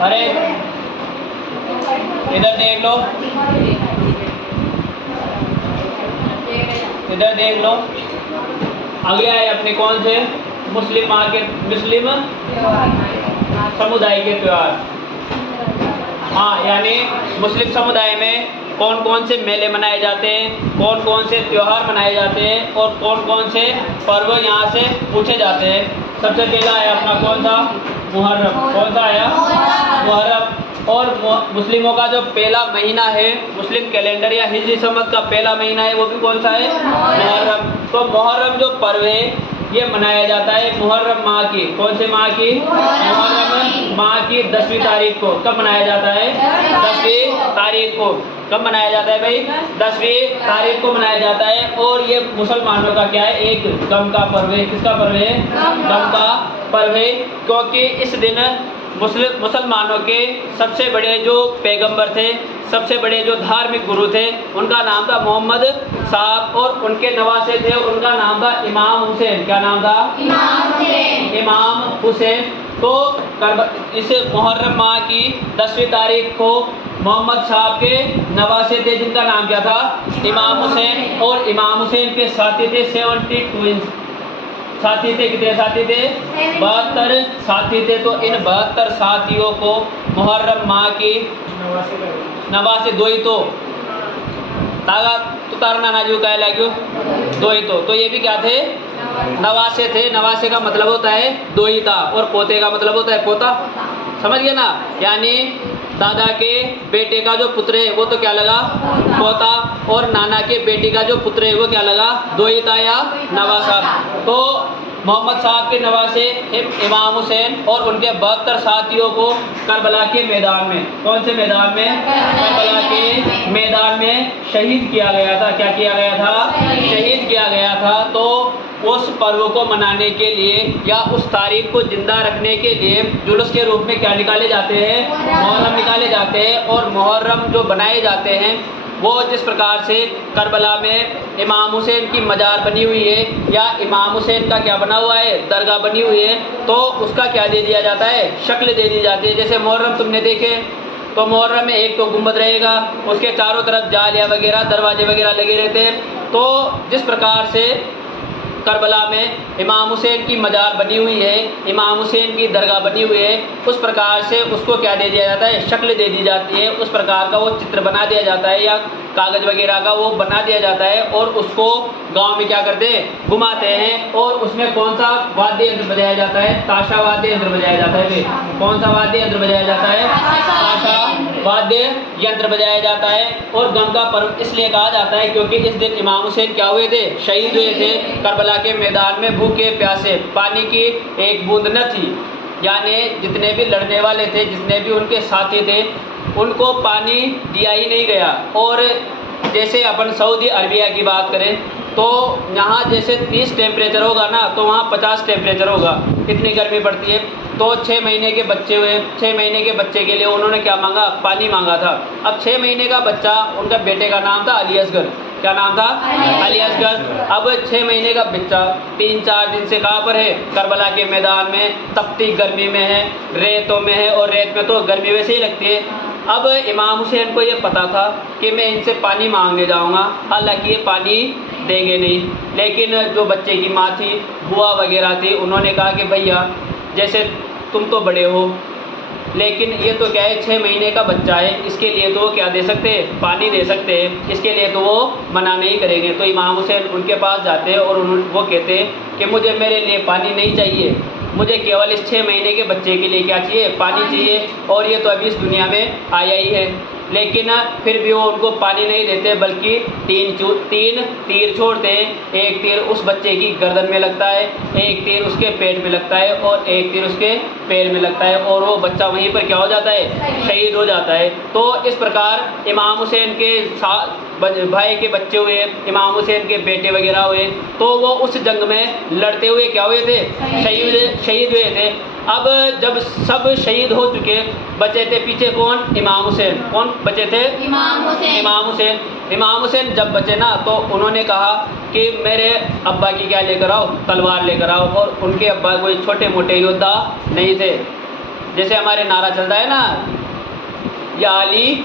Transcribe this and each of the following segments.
अरे इधर देख लो, इधर देख लो। अगले आए अपने कौन से मुस्लिम समुदाय के त्योहार। हाँ, यानी मुस्लिम समुदाय में कौन कौन से मेले मनाए जाते हैं, कौन कौन से त्योहार मनाए जाते हैं और कौन कौन से पर्व यहाँ से पूछे जाते हैं। सबसे पहला आया अपना कौन सा, मुहर्रम। कौन सा आया, मुहर्रम। और मुस्लिमों का जो पहला महीना है, मुस्लिम कैलेंडर या हिजरी संवत का पहला महीना है, वो भी कौन सा है, मुहर्रम। तो मुहर्रम जो पर्व है ये मनाया जाता है मुहर्रम माह की, कौन से माह की, मुहर्रम माह की 10वीं तारीख को। कब मनाया जाता है, 10वीं तारीख को। कब मनाया जाता है भाई, 10वीं तारीख को मनाया जाता है। और ये मुसलमानों का क्या है, एक गम का पर्व है। किसका पर्व है, गम का पर्व है। क्योंकि इस दिन मुसलमानों के सबसे बड़े जो पैगंबर थे, सबसे बड़े जो धार्मिक गुरु थे, उनका नाम था मोहम्मद साहब। और उनके नवासे थे, उनका नाम था इमाम हुसैन। क्या नाम था, इमाम हुसैन। तो इस मुहर्रम माह की 10वीं तारीख को मोहम्मद साहब के नवासे थे, जिनका नाम क्या था, इमाम हुसैन। और इमाम हुसैन के साथी थे 70 ट्विंस, साथी थे। कितने साथी थे, 72 साथी थे। तो इन 72 साथियों को मुहर्रम माह की नवासे दो ही तो तागा तुतारना नाजू का लाग्यो दो ही तो ये भी क्या थे, नवासे थे। नवासे का मतलब होता है दोहिता और पोते का मतलब होता है पोता। समझ गए ना, यानी दादा के बेटे का जो पुत्र है वो तो क्या लगा, पोता। और नाना के बेटी का जो पुत्र है वो क्या लगा, दोहिता या नवासा। तो मोहम्मद साहब के नवासे इमाम हुसैन और उनके 72 साथियों को करबला के मैदान में, कौन से मैदान में, करबला के मैदान में शहीद किया गया था। क्या किया गया था, शहीद किया गया था। तो उस पर्व को मनाने के लिए या उस तारीख को जिंदा रखने के लिए जुलूस के रूप में क्या निकाले जाते हैं, मुहर्रम निकाले जाते हैं। और मुहर्रम जो बनाए जाते हैं वो जिस प्रकार से करबला में इमाम हुसैन की मजार बनी हुई है या इमाम हुसैन का क्या बना हुआ है, दरगाह बनी हुई है, तो उसका क्या दे दिया जाता है, शक्ल दे दी जाती है। जैसे मुहर्रम तुमने देखे तो मुहर्रम में एक तो गुंबद रहेगा, उसके चारों तरफ जालियाँ वगैरह दरवाजे वगैरह लगे रहते हैं। तो जिस प्रकार से करबला में इमाम हुसैन की मजार बनी हुई है, इमाम हुसैन की दरगाह बनी हुई है, उस प्रकार से उसको क्या दे दिया जाता है, शक्ल दे दी जाती है। उस प्रकार का वो चित्र बना दिया जाता है या कागज़ वगैरह का वो बना दिया जाता है। और उसको गांव में क्या करते हैं, घुमाते हैं। और उसमें कौन सा वाद्य यंत्र बजाया जाता है, ताशा वाद्य यंत्र बजाया जाता है। कौन सा वाद्य यंत्र बजाया जाता है, ताशा वाद्य यंत्र बजाया जाता है। और गम का पर्व इसलिए कहा जाता है क्योंकि इस दिन इमाम हुसैन क्या हुए थे, शहीद हुए थे। करबला के मैदान में भूखे प्यासे, पानी की एक बूंद न थी। यानी जितने भी लड़ने वाले थे, जितने भी उनके साथी थे, उनको पानी दिया ही नहीं गया। और जैसे अपन सऊदी अरबिया की बात करें तो यहाँ जैसे 30 टेम्परेचर होगा ना, तो वहाँ 50 टेम्परेचर होगा, इतनी गर्मी पड़ती है। तो 6 महीने के बच्चे हुए, 6 महीने के बच्चे के लिए उन्होंने क्या मांगा, पानी मांगा था। अब 6 महीने का बच्चा, उनका बेटे का नाम था अली असगर। क्या नाम था, अली असगर। अब 6 महीने का बच्चा 3-4 दिन से कहाँ पर है, करबला के मैदान में, तपती गर्मी में है, रेतों में है। और रेत में तो गर्मी वैसे ही लगती है। अब इमाम हुसैन को ये पता था कि मैं इनसे पानी मांगने जाऊंगा, हालांकि ये पानी देंगे नहीं। लेकिन जो बच्चे की माँ थी, बुआ वगैरह थी, उन्होंने कहा कि भैया जैसे तुम तो बड़े हो, लेकिन ये तो क्या है 6 महीने का बच्चा है, इसके लिए तो वो क्या दे सकते हैं, पानी दे सकते हैं, इसके लिए तो वो मना नहीं करेंगे। तो इमाम हुसैन उनके पास जाते हैं और वो कहते हैं कि मुझे मेरे लिए पानी नहीं चाहिए, मुझे केवल इस 6 महीने के बच्चे के लिए क्या चाहिए, पानी चाहिए। और ये तो अभी इस दुनिया में आया ही है। लेकिन फिर भी वो उनको पानी नहीं देते, बल्कि 3 तीर छोड़ते हैं। एक तीर उस बच्चे की गर्दन में लगता है, एक तीर उसके पेट में लगता है और एक तीर उसके पैर में लगता है। और वो बच्चा वहीं पर क्या हो जाता है, शहीद हो जाता है। तो इस प्रकार इमाम हुसैन के भाई के बच्चे हुए, इमाम हुसैन के बेटे वगैरह हुए, तो वो उस जंग में लड़ते हुए क्या हुए थे, शहीद हुए थे। अब जब सब शहीद हो चुके, बचे थे पीछे कौन, इमाम हुसैन। कौन बचे थे, इमाम हुसैन। इमाम हुसैन जब बचे ना, तो उन्होंने कहा कि मेरे अब्बा की क्या लेकर आओ, तलवार लेकर आओ। और उनके अब्बा कोई छोटे मोटे योद्धा नहीं थे, जैसे हमारे नारा चलता है ना, या अली,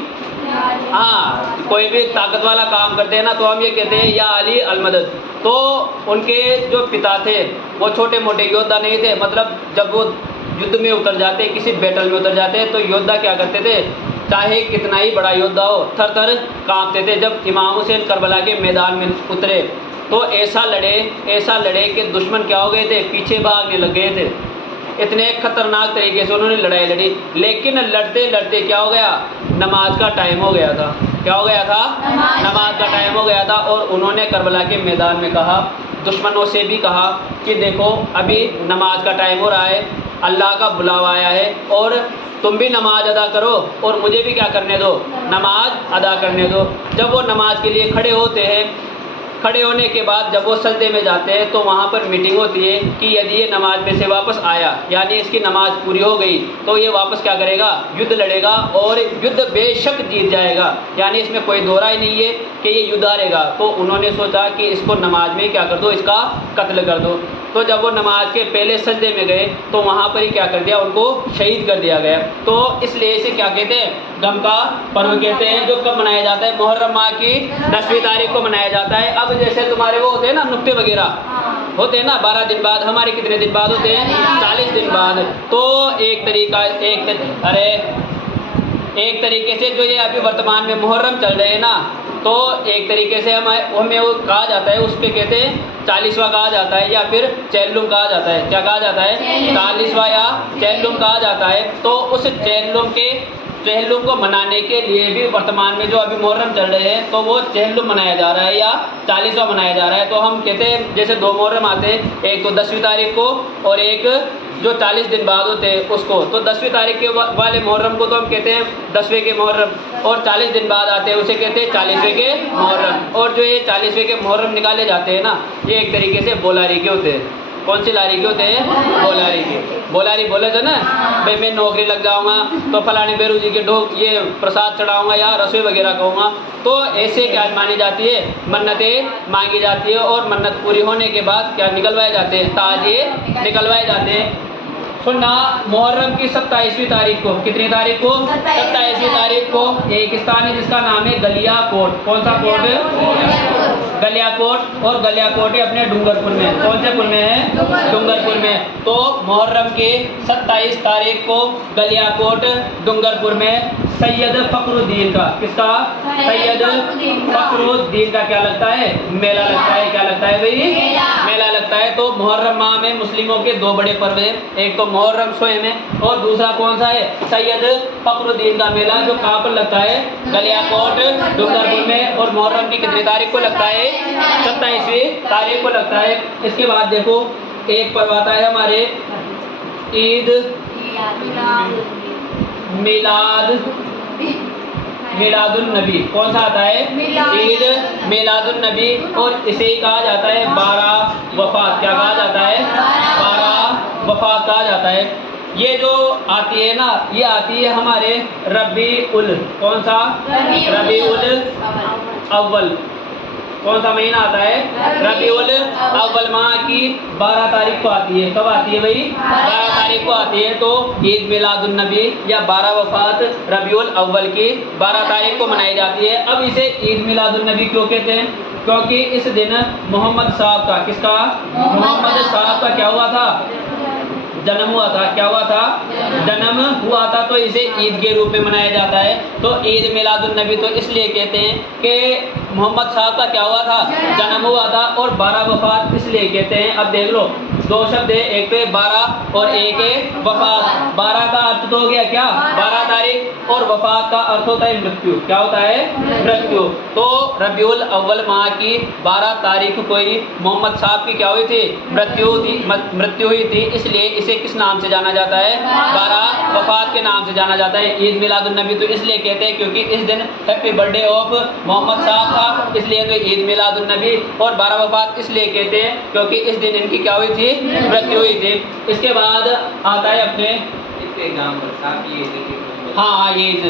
हाँ, कोई भी ताकत वाला काम करते हैं ना तो हम ये कहते हैं या अली अलमदद। तो उनके जो पिता थे वो छोटे मोटे योद्धा नहीं थे, मतलब जब वो युद्ध में उतर जाते, किसी बैटल में उतर जाते, तो योद्धा क्या करते थे, चाहे कितना ही बड़ा योद्धा हो, थर थर कांपते थे। जब इमाम हुसैन करबला के मैदान में उतरे तो ऐसा लड़े कि दुश्मन क्या हो गए थे, पीछे भागने लग गए थे। इतने खतरनाक तरीके से उन्होंने लड़ाई लड़ी, लेकिन लड़ते लड़ते क्या हो गया, नमाज का टाइम हो गया था। क्या हो गया था? नमाज का टाइम हो गया था। और उन्होंने करबला के मैदान में कहा, दुश्मनों से भी कहा कि देखो अभी नमाज का टाइम हो रहा है, अल्लाह का बुलावा आया है और तुम भी नमाज अदा करो और मुझे भी क्या करने दो, नमाज अदा करने दो। जब वो नमाज के लिए खड़े होते हैं, खड़े होने के बाद जब वो सजदे में जाते हैं तो वहाँ पर मीटिंग होती है कि यदि ये नमाज में से वापस आया, यानी इसकी नमाज पूरी हो गई, तो ये वापस क्या करेगा, युद्ध लड़ेगा और युद्ध बेशक जीत जाएगा, यानी इसमें कोई दो राय नहीं है कि ये युद्ध हारेगा। तो उन्होंने सोचा कि इसको नमाज में क्या कर दो, इसका कत्ल कर दो। तो जब वो नमाज के पहले सजदे में गए तो वहाँ पर ही क्या कर दिया, उनको शहीद कर दिया गया। तो इसलिए इसे क्या कहते हैं, गम का पर्व कहते हैं, जो कब मनाया जाता है, मुहर्रम माह की 10वीं तारीख को मनाया जाता है। अब जैसे तुम्हारे वो होते हैं ना नुक्ते वगैरह होते हैं ना, 12 दिन बाद, हमारे कितने दिन बाद होते हैं, 40 दिन बाद। तो एक तरीके से जो ये अभी वर्तमान में मुहर्रम चल रहे हैं ना, तो एक तरीके से हमें वो कहा जाता है, उस पे कहते हैं 40वां कहा जाता है, या फिर चेल्लुम कहा जाता है। क्या कहा जाता है? 40वां या चेल्लुम कहा जाता है। तो उस चेल्लुम को मनाने के लिए भी वर्तमान में जो अभी मुहर्रम चल रहे हैं तो वो चेल्लुम मनाया जा रहा है या 40वां मनाया जा रहा है। तो हम कहते हैं जैसे 2 मुहर्रम आते हैं, एक तो 10वीं तारीख को और एक जो 40 दिन बाद होते हैं उसको। तो 10वीं तारीख के वाले मुहर्रम को तो हम कहते हैं 10वें के मुहर्रम, और 40 दिन बाद आते हैं उसे कहते हैं 40वें के मुहर्रम। और जो ये 40वें के मुहर्रम निकाले जाते हैं ना, ये एक तरीके से बोलारी के होते हैं। कौन सी लारी के होते हैं? बोलारी के। बोलारी बोले थे ना, भाई मैं नौकरी लग जाऊंगा तो फलानी बेरू जी के ढोक ये प्रसाद चढ़ाऊंगा या रसोई वगैरह कहूँगा। तो ऐसे क्या मानी जाती है, मन्नतें मांगी जाती है और मन्नत पूरी होने के बाद क्या निकलवाए जाते हैं, ताजिए निकलवाए जाते हैं। सुनना, मुहर्रम की 27वीं तारीख को, कितनी तारीख को? 27वीं तारीख को एक स्थान है जिसका नाम है गलियाकोट। कौन सा कोट है? गलियाकोट। और गलियाकोट है अपने डूंगरपुर में। कौन से पुर में है? डूंगरपुर में। तो मुहर्रम के 27 तारीख को गलियाकोट डूंगरपुर में सैयद फखरुद्दीन का, किसका? सैयद फखरुद्दीन का क्या लगता है? मेला लगता है। क्या लगता है भाई? मेला लगता है। तो मुहर्रम माह में मुस्लिमों के 2 बड़े पर्व हैं, एक तो मुहर्रम स्वयं में और दूसरा कौन सा है? सैयद फखरुद्दीन का मेला, जो कहाँ पर लगता है? गलियाकोट डूंगरपुर में। और मुहर्रम की कितनी तारीख को लगता है? 27वीं तारीख को लगता है। इसके बाद देखो एक पर्व आता है हमारे ईद मिलादुन नबी। कौन सा आता है? ईद मिलादुन नबी। और इसे ही कहा जाता है 12 वफात। क्या कहा जाता है? 12 वफात कहा जाता है। ये जो आती है ना, ये आती है हमारे रबीउल, कौन सा? रबीउल अव्वल। कौन सा महीना आता है? रबीउल अव्वल माह की 12 तारीख को आती है। कब आती है भाई? 12 तारीख को आती है। तो ईद मिलादुन नबी या 12 वफात रबीउल अव्वल की 12 तारीख को मनाई जाती है। अब इसे ईद मिलादुन नबी क्यों कहते हैं? क्योंकि इस दिन मोहम्मद साहब का, किसका? मोहम्मद साहब का क्या हुआ था? जन्म हुआ था। क्या हुआ था? जन्म हुआ था। तो इसे ईद के रूप में मनाया जाता है। तो ईद मिलादुन नबी तो इसलिए कहते हैं कि मोहम्मद साहब का क्या हुआ था? जन्म हुआ था। और 12 वफात इसलिए कहते हैं, अब देख लो 2 शब्द है, एक पे 12 और एक है वफात। 12 का अर्थ तो हो गया क्या? 12 तारीख। और वफात का अर्थ होता है मृत्यु। क्या होता है? मृत्यु। तो रबीउल अव्वल माह की 12 तारीख को ही मोहम्मद साहब की क्या हुई थी? मृत्यु हुई थी। इसलिए इसे किस नाम से जाना जाता है? 12 वफात के नाम से जाना जाता है। ईद मिलादुन नबी तो इसलिए कहते हैं क्योंकि इस दिन हैप्पी बर्थडे ऑफ मोहम्मद साहब था, इसलिए तो ईद मिलादुन नबी। और 12 वफात इसलिए कहते हैं क्योंकि इस दिन इनकी क्या हुई थी? मृत्यु हुई थी। इसके बाद आता है अपने हाँ ईद।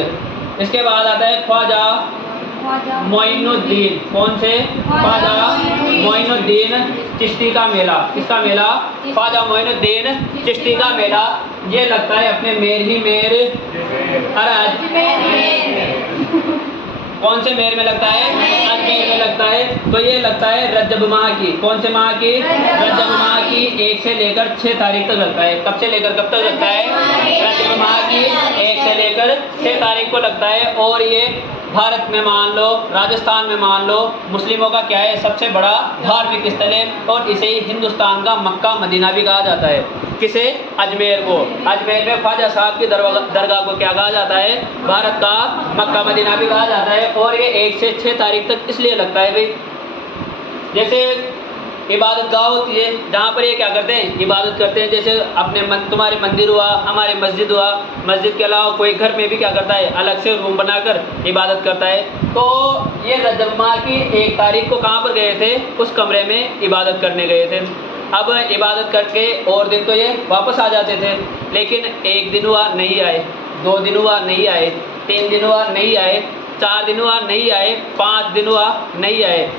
इसके बाद आता है ख्वाजा मोइनुद्दीन, कौन से? ख्वाजा मोइनुद्दीन चिश्ती का मेला। किसका मेला? ख्वाजा मोइनुद्दीन चिश्ती का मेला। ये लगता है अपने मेर ही मेर कौन से मेर में लगता है? अजमेर में लगता है। तो ये लगता है रजब माह की। कौन से माह की? रजब माह की 1 से लेकर 6 तारीख तक लगता है। कब से लेकर कब तक लगता है? रजब माह की 1 से लेकर 6 तारीख को लगता है। और ये भारत में मान लो, राजस्थान में मान लो, मुस्लिमों का क्या है? सबसे बड़ा धार्मिक स्थल है। और इसे ही हिंदुस्तान का मक्का मदीना भी कहा जाता है। किसे? अजमेर को। अजमेर में ख्वाजा साहब की दरगाह को क्या कहा जाता है? भारत का मक्का मदीना भी कहा जाता है। और ये 1 से 6 तारीख तक इसलिए लगता है भाई, जैसे इबादत गाह होती है जहाँ पर ये क्या करते हैं? इबादत करते हैं। जैसे अपने तुम्हारे मंदिर हुआ, हमारे मस्जिद हुआ, मस्जिद के अलावा कोई घर में भी क्या करता है? अलग से रूम बनाकर इबादत करता है। तो ये रजब माह की 1 तारीख को कहाँ पर गए थे? उस कमरे में इबादत करने गए थे। अब इबादत करके और दिन तो ये वापस आ जाते थे, लेकिन 1 दिन हुआ नहीं आए, 2 दिन हुआ नहीं आए, 3 दिन हुआ नहीं आए, 4 दिन हुआ नहीं आए, 5 दिन हुआ नहीं आए।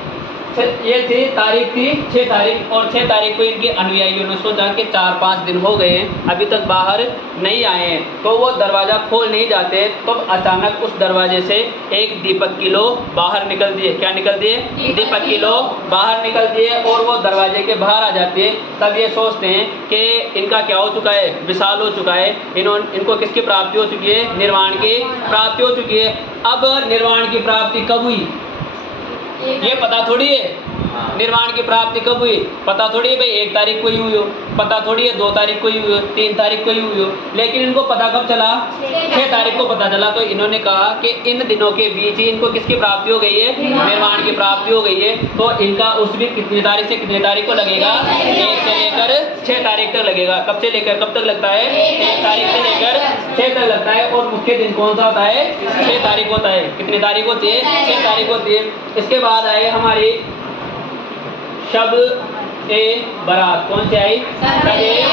ये थी तारीख थी 6 तारीख। और 6 तारीख को इनके अनुयायियों ने सोचा कि 4-5 दिन हो गए हैं, अभी तक बाहर नहीं आए हैं, तो वो दरवाज़ा खोल नहीं जाते। तो अचानक उस दरवाजे से एक दीपक की लो बाहर निकल दिए। क्या निकल दिए? दीपक की लो बाहर निकल दिए। और वो दरवाजे के बाहर आ जाती है। तब ये सोचते हैं कि इनका क्या हो चुका है? विशाल हो चुका है। इनको किसकी प्राप्ति हो चुकी है? निर्वाण की प्राप्ति हो चुकी है। अब निर्वाण की प्राप्ति कब हुई? ये पता थोड़ी है। निर्वाण की प्राप्ति कब हुई? पता थोड़ी है भाई 1 तारीख को ही हुई हो, पता थोड़ी है 2 तारीख को ही हुई हो, 3 तारीख को ही हुई हो। लेकिन इनको पता कब चला? 6 तारीख को पता चला। तो इन्होंने कहा कि इन दिनों के बीच ही इनको किसकी प्राप्ति हो गई है? निर्वाण की प्राप्ति हो गई है। तो इनका उस भी कितनी तारीख से कितनी तारीख को लगेगा? 1 से लेकर 6 तारीख तक लगेगा। कब से लेकर कब तक लगता है? 1 तारीख से लेकर 6 तक लगता है। और मुख्य दिन कौन सा होता है? 6 तारीख होता है। कितनी तारीख होती है? 6 तारीख होती है। इसके बाद आए हमारी शब ए बारात। कौन सी आई? शब ए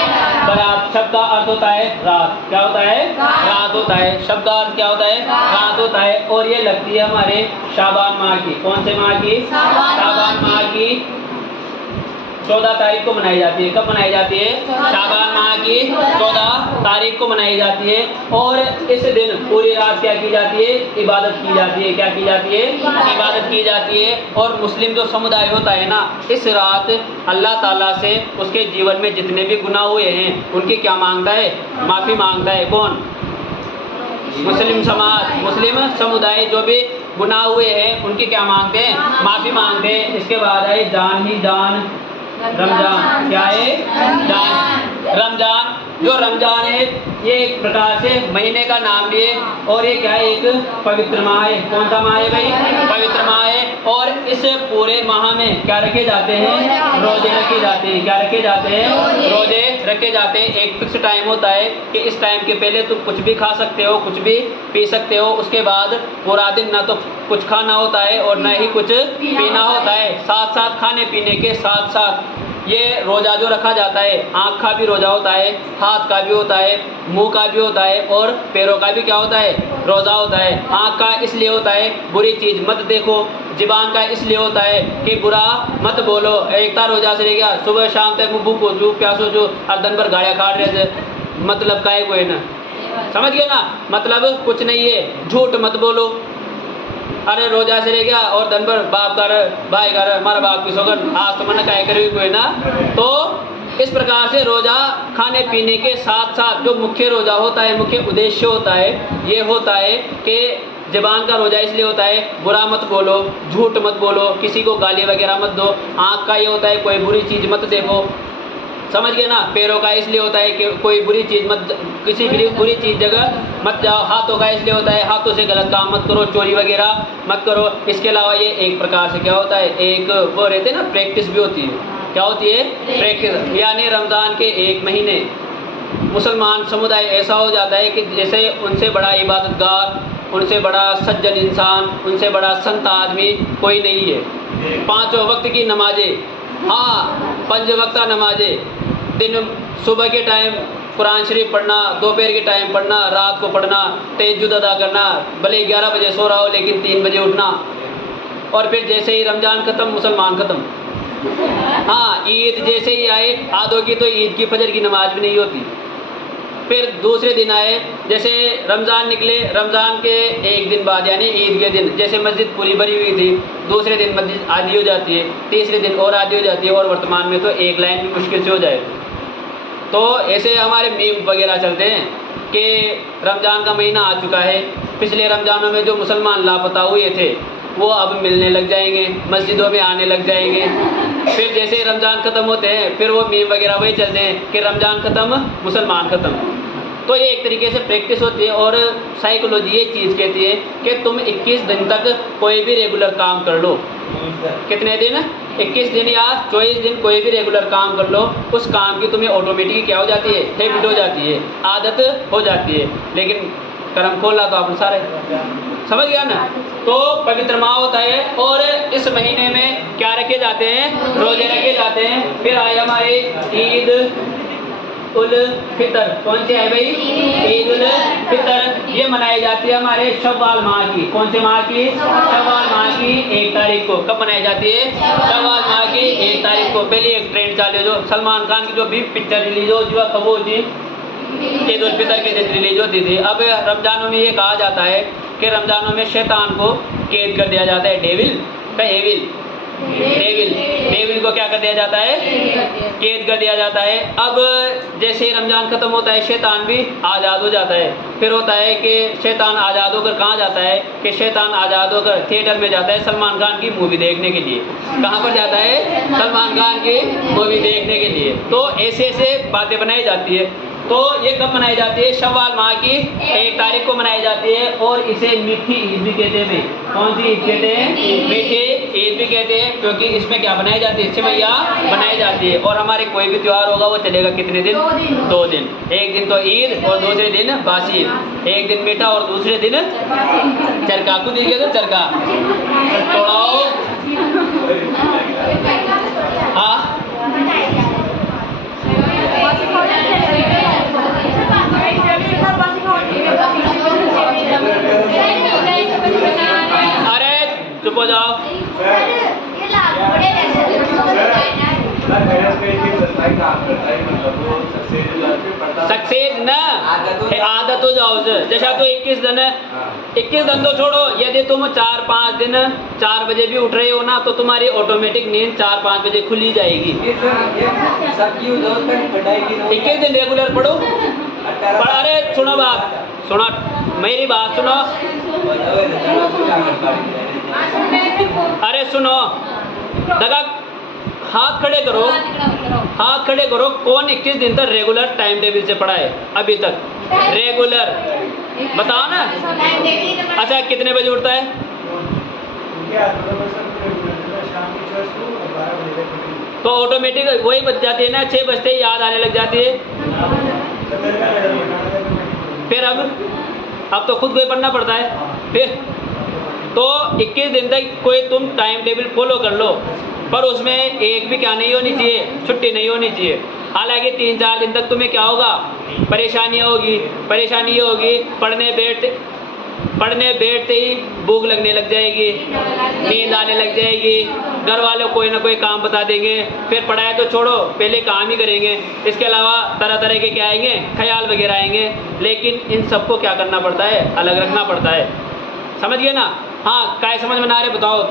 बारात। शब का अर्थ होता है रात। क्या होता है? रात होता है। शब का अर्थ क्या होता है? रात होता है। और ये लगती है हमारे शाबान माह की। कौन से माह की? शाबान माह की 14 तारीख को मनाई जाती है। कब मनाई जाती है? शाबान माह की 14 तारीख को मनाई जाती है। और इस दिन पूरी रात क्या की जाती है? इबादत की जाती है। क्या की जाती है? इबादत की जाती है। और मुस्लिम जो समुदाय होता है ना, इस रात अल्लाह ताला से उसके जीवन में जितने भी गुनाह हुए हैं उनकी क्या मांगता है? माफ़ी मांगता है। कौन? मुस्लिम समाज, मुस्लिम समुदाय जो भी गुनाह हुए हैं उनकी क्या मांगते हैं? माफ़ी मांगते हैं। इसके बाद है जान ही जान रमजान। क्या है? रमजान। रमजान जो रमजान है ये एक प्रकार से महीने का नाम लिए। और ये क्या है? एक पवित्र माह है। कौन सा माह है भाई? पवित्र माह है। और इस पूरे माह में क्या रखे जाते हैं? रोजे रखे जाते हैं। क्या रखे जाते हैं? रोजे रखे जाते हैं। एक फिक्स टाइम होता है कि इस टाइम के पहले तुम कुछ भी खा सकते हो, कुछ भी पी सकते हो। उसके बाद पूरा दिन ना तो कुछ खाना होता है और ना ही कुछ पीना होता है। साथ साथ खाने पीने के साथ साथ ये रोज़ा जो रखा जाता है, आँख का भी रोज़ा होता है, हाथ का भी होता है, मुंह का भी होता है और पैरों का भी क्या होता है? रोज़ा होता है। आँख का इसलिए होता है बुरी चीज़ मत देखो, ज़ुबान का इसलिए होता है कि बुरा मत बोलो। एक तार रोज़ा से रह गया, सुबह शाम तक भूख हो चू प्यास हो चू और दिन भर गाड़ियाँ खा रहे थे, मतलब का है कोई ना, समझ गए ना? मतलब कुछ नहीं है। झूठ मत बोलो। अरे रोजा से रह गया और दिन भर बाप कर भाई कर हमारा बाप की सोगन आज तो मन काय करेगी कोई ना। तो इस प्रकार से रोज़ा खाने पीने के साथ साथ जो मुख्य रोज़ा होता है, मुख्य उद्देश्य होता है, ये होता है कि ज़बान का रोज़ा इसलिए होता है बुरा मत बोलो, झूठ मत बोलो, किसी को गाली वगैरह मत दो। आँख का ये होता है कोई बुरी चीज़ मत देखो, समझ गए ना? पैरों का इसलिए होता है कि कोई बुरी चीज़ मत, किसी भी बुरी चीज़ जगह मत जाओ। हाथों का इसलिए होता है हाथों से गलत काम मत करो, चोरी वगैरह मत करो। इसके अलावा ये एक प्रकार से क्या होता है, एक वो रहते हैं ना, प्रैक्टिस भी होती है। क्या होती है? प्रैक्टिस। यानी रमज़ान के 1 महीने मुसलमान समुदाय ऐसा हो जाता है कि जैसे उनसे बड़ा इबादतगार, उनसे बड़ा सज्जन इंसान, उनसे बड़ा संत आदमी कोई नहीं है। 5 वक्त की नमाजें, हाँ 5 वक्त नमाजें, दिन सुबह के टाइम कुरान शरीफ पढ़ना, दोपहर के टाइम पढ़ना, रात को पढ़ना, तहज्जुद अदा करना, भले 11 बजे सो रहा हो लेकिन 3 बजे उठना, और फिर जैसे ही रमज़ान ख़त्म मुसलमान ख़त्म। हाँ, ईद जैसे ही आए आधों की तो ईद की फजर की नमाज भी नहीं होती। फिर दूसरे दिन आए, जैसे रमज़ान निकले, रमज़ान के एक दिन बाद यानी ईद के दिन जैसे मस्जिद पूरी भरी हुई थी, दूसरे दिन मस्जिद आधी हो जाती है, तीसरे दिन और आधी हो जाती है, और वर्तमान में तो एक लाइन भी मुश्किल से हो जाए। तो ऐसे हमारे मीम वगैरह चलते हैं कि रमज़ान का महीना आ चुका है, पिछले रमज़ानों में जो मुसलमान लापता हुए थे वो अब मिलने लग जाएंगे, मस्जिदों में आने लग जाएंगे। फिर जैसे रमज़ान ख़त्म होते हैं फिर वो मीम वगैरह वही चलते हैं कि रमज़ान ख़त्म मुसलमान ख़त्म। तो ये एक तरीके से प्रैक्टिस होती है, और साइकोलॉजी ये चीज़ कहती है कि तुम 21 दिन तक कोई भी रेगुलर काम कर लो। कितने दिन? 21 दिन या 24 दिन कोई भी रेगुलर काम कर लो, उस काम की तुम्हें ऑटोमेटिक क्या हो जाती है? हैबिट हो जाती है, आदत हो जाती है। लेकिन कर्म खोला तो आपने सारे समझ गया ना। तो पवित्र माह होता है, और इस महीने में क्या रखे जाते हैं? रोजे रखे जाते हैं। फिर आए हमारे ईद उल फितर। कौन सी है भाई? ईद उल फितर। ये मनाई जाती है हमारे शव्वाल माह की। कौन से माह की? शव्वाल माह की 1 तारीख को। कब मनाई जाती है? शव्वाल माह की 1 तारीख को। पहले एक ट्रेंड चालू जो सलमान खान की जो भी पिक्चर रिलीज हो जो कब होती, ईद उल फितर के दिन रिलीज होती थी। अब रमज़ानों में ये कहा जाता है कि रमज़ानों में शैतान को कैद कर दिया जाता है। डेविल का डेविल को क्या कर दिया जाता है? कैद कर दिया जाता है। अब जैसे रमज़ान ख़त्म होता है शैतान भी आज़ाद हो जाता है। फिर होता है कि शैतान आज़ाद होकर कहाँ जाता है? कि शैतान आज़ाद होकर थिएटर में जाता है सलमान खान की मूवी देखने के लिए। कहाँ पर जाता है? सलमान खान की मूवी देखने के लिए। तो ऐसे ऐसे बातें बनाई जाती है। तो ये कब मनाई जाती है? शव्वाल माह की 1 तारीख को मनाई जाती है, और इसे मीठी ईद भी कहते हैं। भाई कौन सी ईद कहते हैं? मीठी ईद भी कहते हैं, क्योंकि इसमें क्या बनाई जाती है? सेवैया बनाई जाती है। और हमारे कोई भी त्यौहार होगा वो चलेगा कितने दिन? 2 दिन। एक दिन तो ईद और दूसरे दिन बासी ईद। एक दिन मीठा और दूसरे दिन चरखा। खुद ही तो चरखा तोड़ाओ। हाँ, अरे चुप हो जाओ। सक्सेस न आदत हो जाओ। जैसा तो 21 दिन तो छोड़ो, यदि तुम 4-5 दिन 4 बजे भी उठ रहे हो ना तो तुम्हारी ऑटोमेटिक नींद 4-5 बजे खुली जाएगी। 21 दिन रेगुलर पढ़ो। अरे सुनो बात, सुनो मेरी बात सुनो। अरे सुनो, दगा हाथ खड़े करो, हाथ खड़े करो। कौन 21 दिन तक रेगुलर टाइम टेबल से पढ़ा है अभी तक? रेगुलर बताओ ना। अच्छा कितने बजे उठता है? तो ऑटोमेटिक वही बच जाती है ना, 6 बजते ही याद आने लग जाती है। फिर अब तो खुद को ही पढ़ना पड़ता है। फिर तो 21 दिन तक कोई तुम टाइम टेबल फॉलो कर लो, पर उसमें एक भी क्या नहीं होनी चाहिए? छुट्टी नहीं होनी चाहिए। हालांकि 3-4 दिन तक तुम्हें क्या होगा? परेशानियाँ होगी। परेशानी ये होगी पढ़ने बैठते ही भूख लगने लग जाएगी, नींद आने लग जाएगी, घर वाले कोई ना कोई काम बता देंगे। फिर पढ़ाई तो छोड़ो, पहले काम ही करेंगे। इसके अलावा तरह तरह के क्या आएंगे? ख्याल वगैरह आएंगे। लेकिन इन सबको क्या करना पड़ता है? अलग रखना पड़ता है। समझ गए ना? हाँ, क्या समझ में आ रहे बताओ?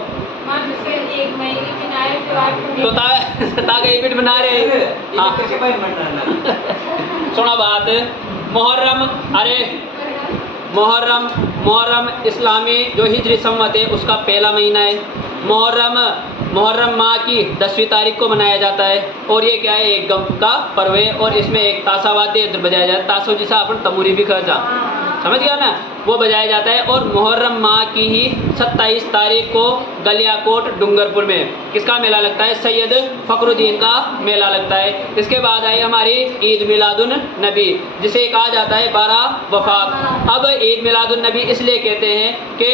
तो ताकि एक मिनट बना रहे। हाँ सुना बात। मुहर्रम, अरे मुहर्रम इस्लामी जो हिजरी संवत है उसका पहला महीना है। मुहर्रम माह की 10वीं तारीख को मनाया जाता है। और ये क्या है? एक गम का पर्व है, और इसमें एक ताशा वाद्य यंत्र बजाया जाता है। ताशो जिसा अपन तमूरी भी खर्चा, समझ गया ना, वो बजाया जाता है। और मुहर्रम माह की ही 27 तारीख को गलियाकोट डूंगरपुर में किसका मेला लगता है? सैयद फखरुद्दीन का मेला लगता है। इसके बाद आई हमारी ईद मिलादुन नबी, जिसे कहा जाता है 12 वफात। अब ईद मिलादुन नबी इसलिए कहते हैं कि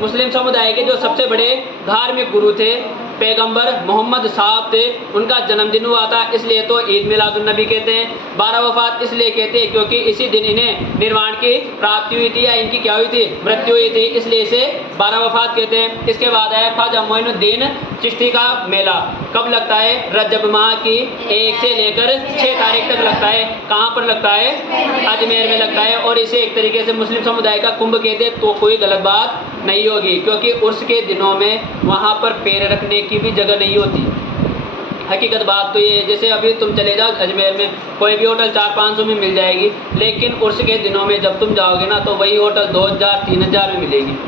मुस्लिम समुदाय के जो सबसे बड़े धार्मिक गुरु थे पैगंबर मोहम्मद साहब थे, उनका जन्मदिन हुआ था, इसलिए तो ईद मिलादुन नबी कहते हैं। 12 वफ़ात इसलिए कहते हैं क्योंकि इसी दिन इन्हें निर्वाण की प्राप्ति हुई थी या इनकी क्या हुई थी, मृत्यु हुई थी, इसलिए इसे 12 वफ़ात कहते हैं। इसके बाद आया ख्वाजा मोइनुद्दीन चिश्ती का मेला। कब लगता है? रजब माह की 1 से लेकर 6 तारीख तक लगता है। कहाँ पर लगता है? अजमेर में लगता है। और इसे एक तरीके से मुस्लिम समुदाय का कुंभ कहते हैं, तो कोई गलत बात नहीं होगी, क्योंकि उर्स के दिनों में वहाँ पर पैर रखने की भी जगह नहीं होती। हकीकत बात तो ये, जैसे अभी तुम चले जाओ अजमेर में, कोई भी होटल 400-500 में मिल जाएगी, लेकिन उर्स के दिनों में जब तुम जाओगे ना, तो वही होटल 2000-3000 में मिलेगी।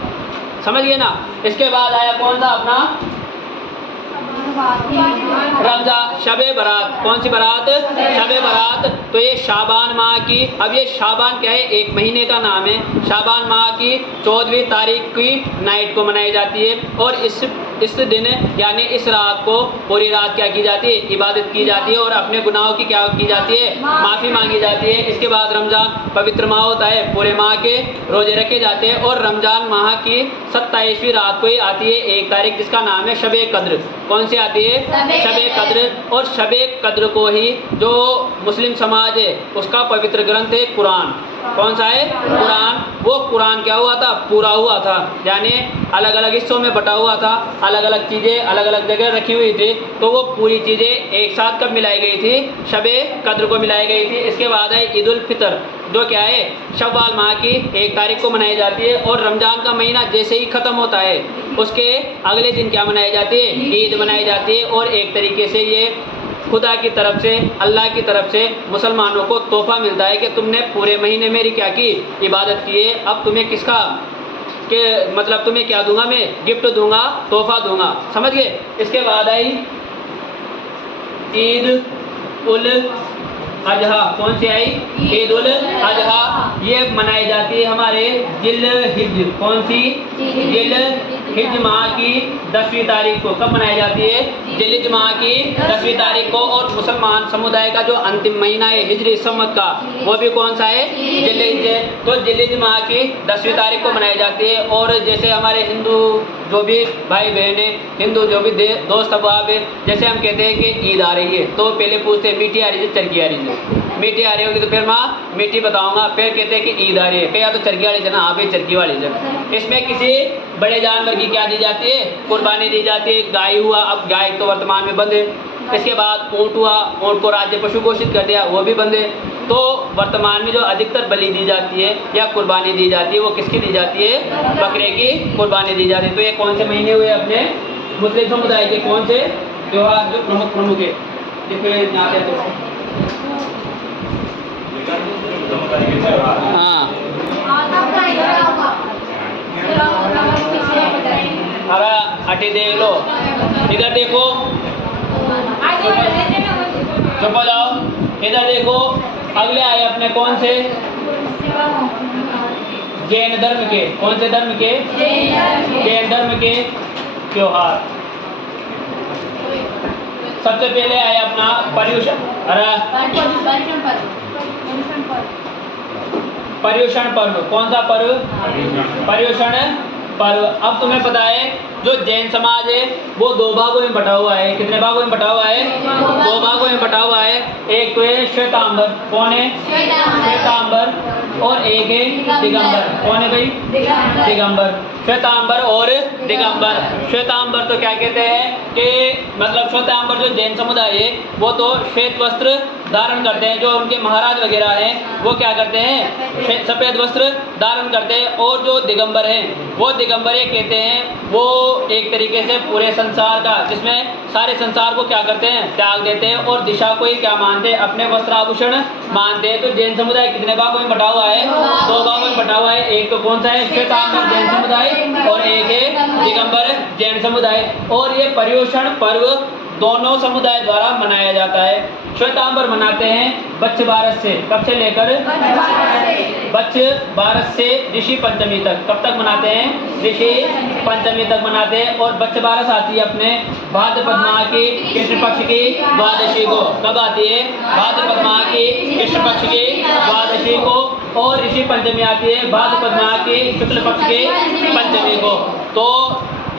समझ गए ना? इसके बाद आया कौन सा अपना रमजान, शबे बारात। कौन सी बारात? शबे बारात। तो ये शाबान माह की, अब ये शाबान क्या है? एक महीने का नाम है। शाबान माह की 14वीं तारीख की नाइट को मनाई जाती है। और इस दिन यानी इस रात को, पूरी रात क्या की जाती है? इबादत की जाती है और अपने गुनाहों की क्या की जाती है? माफ़ी मांगी जाती है। इसके बाद रमज़ान पवित्र माह होता है, पूरे माह के रोजे रखे जाते हैं। और रमज़ान माह की 27वीं रात को ही आती है 1 तारीख, जिसका नाम है शबे कद्र। कौन सी आती है? शबे कद्र। और शबे कद्र को ही जो मुस्लिम समाज है उसका पवित्र ग्रंथ है कुरान। कौन सा है? कुरान। वो कुरान क्या हुआ था? पूरा हुआ था, यानी अलग अलग हिस्सों में बटा हुआ था, अलग अलग चीज़ें अलग अलग जगह रखी हुई थी। तो वो पूरी चीज़ें एक साथ कब मिलाई गई थी? शबे कद्र को मिलाई गई थी। इसके बाद है ईद उल फितर, जो क्या है? शव्वाल माह की 1 तारीख को मनाई जाती है। और रमज़ान का महीना जैसे ही ख़त्म होता है उसके अगले दिन क्या मनाई जाती है? ईद मनाई जाती है। और एक तरीके से ये खुदा की तरफ से, अल्लाह की तरफ से मुसलमानों को तोहफा मिलता है कि तुमने पूरे महीने मेरी क्या की? इबादत की है। अब तुम्हें किसका के मतलब तुम्हें क्या दूंगा? मैं गिफ्ट दूंगा, तोहफा दूंगा। समझ गए? इसके बाद आई ईद उल अजहा। कौन सी आई? ईद उल अजहा। ये मनाई जाती है हमारे जिल हिज। कौन सी? जिल हिज माह की 10वीं तारीख को। कब मनाई जाती है? जिल हिज माह की 10वीं तारीख को। और मुसलमान समुदाय का जो अंतिम महीना है हिजरी सम्मत का, वो भी कौन सा है? जिल हिज। तो जिल हिज माह की 10वीं तारीख को मनाई जाती है। और जैसे हमारे हिंदू जो भी भाई बहन है, हिंदू जो भी दोस्त अहबाब है, जैसे हम कहते हैं कि ईद आ रही है, तो पहले पूछते हैं मीठी आ रही है, चरखी आ रही है? मीठी आ रही होगी तो फिर माँ मीठी बताऊंगा, फिर कहते हैं कि ईद आ रही है, या तो चरखी वाली जन, हाँ भाई चरखी वाली जन। इसमें किसी बड़े जानवर की क्या दी जाती है? कुर्बानी दी जाती है। गाय हुआ, अब गाय तो वर्तमान में बंद है। इसके बाद ऊँट हुआ, ऊँट को राज्य पशु घोषित कर दिया, वो भी बंद है। तो वर्तमान में जो अधिकतर बलि दी जाती है या कुर्बानी दी जाती है, वो किसकी दी जाती है? बकरे की कुर्बानी दी जाती है। तो ये कौन से महीने हुए अपने मुस्लिम समुदाय के? कौन से त्योहार जो प्रमुख है जिसमें जाते हैं? हाँ, अरे अटी देख लो, इधर देखो, चुप हो जाओ, इधर देखो। अगले आए अपने कौन से? जैन धर्म के। कौन से धर्म के? जैन धर्म के त्योहार। सबसे पहले आया अपना पर्युषण। अरे पर्युषण पर्व। कौन सा पर्व? पर्युषण पर्व। अब तुम्हें पता है जो जैन समाज है वो 2 भागों में बटा हुआ है। कितने भागों में बटा हुआ है? 2 भागों में बटा हुआ है। एक तो है श्वेतांबर। कौन है? श्वेतांबर। और एक है दिगंबर। कौन है भाई? दिगंबर। श्वेतांबर और दिगंबर। श्वेतांबर तो क्या कहते हैं कि मतलब श्वेतांबर जो जैन समुदाय है वो तो श्वेत वस्त्र धारण करते हैं। जो उनके महाराज वगैरह हैं वो क्या करते हैं? सफ़ेद वस्त्र धारण करते हैं। और जो दिगंबर हैं वो दिगंबर ये कहते हैं वो एक तरीके से पूरे संसार का, जिसमें सारे संसार को क्या करते हैं? त्याग देते हैं और दिशा को ही क्या मानते हैं? अपने वस्त्र आभूषण मानते हैं। तो जैन समुदाय कितने भागों में बटा हुआ है? 2 भागों में बटा हुआ है। एक तो कौन सा है? श्वेतांबर जैन समुदाय, और एक है दिगंबर जैन समुदाय। और ये पर्युषण पर्व दोनों समुदाय द्वारा मनाया जाता है। श्वेतांबर मनाते हैं बच्च बारस से। कब से लेकर? बच्च बारस से ऋषि पंचमी तक। कब तक मनाते हैं? ऋषि पंचमी तक मनाते हैं। और बच्च बारस आती है अपने भाद्रपद माह की कृष्ण पक्ष की द्वादशी को। कब आती है? भाद्रपद माह की कृष्ण पक्ष की द्वादशी को। और ऋषि पंचमी आती है भाद्रपद माह की शुक्ल पक्ष की पंचमी को। तो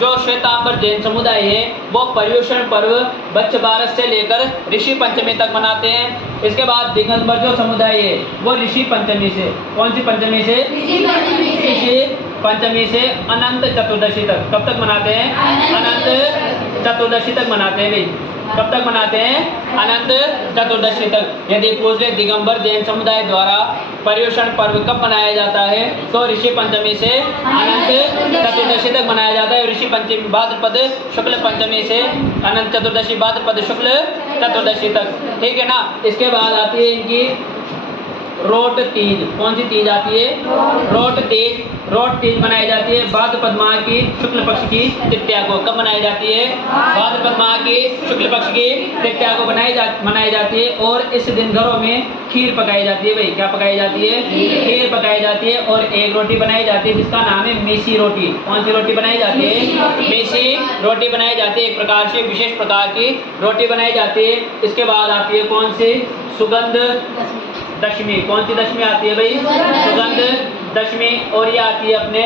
जो श्वेतांबर जैन समुदाय है वो पर्युषण पर्व बच्च बारस से लेकर ऋषि पंचमी तक मनाते हैं। इसके बाद दिगंबर जो समुदाय है वो ऋषि पंचमी से, कौन सी पंचमी से? ऋषि पंचमी से अनंत चतुर्दशी तक। कब तक मनाते हैं? अनंत चतुर्दशी तक मनाते हैं भाई। कब तक मनाते हैं? अनंत चतुर्दशी तक। यदि पूछ ले दिगंबर जैन समुदाय द्वारा पर्युषण पर्व कब मनाया जाता है, तो ऋषि पंचमी से अनंत चतुर्दशी तक मनाया जाता है। ऋषि पंचमी भाद्रपद शुक्ल पंचमी से अनंत चतुर्दशी भाद्रपद शुक्ल चतुर्दशी तक, ठीक है ना। इसके बाद आती है इनकी रोट तीज। कौन सी तीज आती है? रोट तीज। रोट तीज मनाई जाती है भाद्रपद माह की शुक्ल पक्ष की तृतीया को। कब मनाई जाती है? भाद्रपद माह की शुक्ल पक्ष की तृतीया को मनाई जाती है। और इस दिन घरों में खीर पकाई जाती है भाई। क्या पकाई जाती है? खीर पकाई जाती है। और एक रोटी बनाई जाती है जिसका नाम है मेसी रोटी। कौन सी रोटी बनाई जाती है? मेसी रोटी बनाई जाती है। एक प्रकार से विशेष प्रकार की रोटी बनाई जाती है। इसके बाद आती है कौन सी? सुगंध दशमी। कौन सी दशमी आती है भाई? सुगंध दशमी। और ये आती है अपने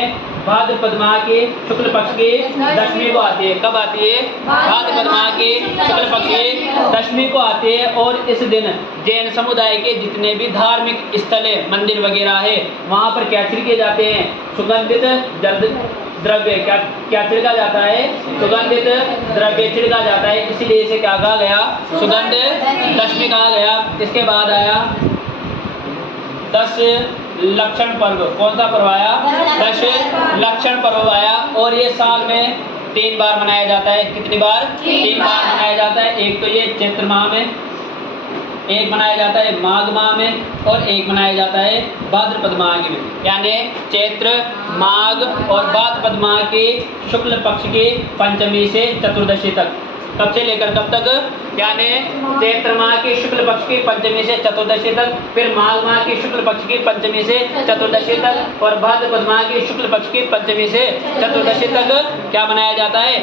भाद्रपद माह की शुक्ल पक्ष की दशमी को आती है। कब आती है? भाद्रपद माह की शुक्ल पक्ष की दशमी को आती है। और इस दिन जैन समुदाय के जितने भी धार्मिक स्थल है, मंदिर वगैरह है, वहाँ पर क्या छिड़के जाते हैं? सुगंधित द्रव्य। क्या छिड़का जाता है? सुगंधित द्रव्य छिड़का जाता है। इसीलिए इसे क्या कहा गया? सुगंध दशमी कहा गया। इसके बाद आया 10 लक्षण पर्व। कौन सा पर्व आया? 10 लक्षण पर्व आया। और ये साल में 3 बार मनाया जाता है। कितनी बार? 3 बार मनाया जाता है। एक तो ये चैत्र माह में, एक मनाया जाता है माघ माह में, और एक मनाया जाता है भाद्रपद माह में। यानी चैत्र, माघ और भाद्रपद माह की शुक्ल पक्ष की पंचमी से चतुर्दशी तक। कब से लेकर कब तक? यानी चैत्र माह की शुक्ल पक्ष की पंचमी से चतुर्दशी तक, फिर माघ माह की शुक्ल पक्ष की पंचमी से चतुर्दशी तक, और भाद्रपद माह की शुक्ल पक्ष की पंचमी से चतुर्दशी तक क्या मनाया जाता है?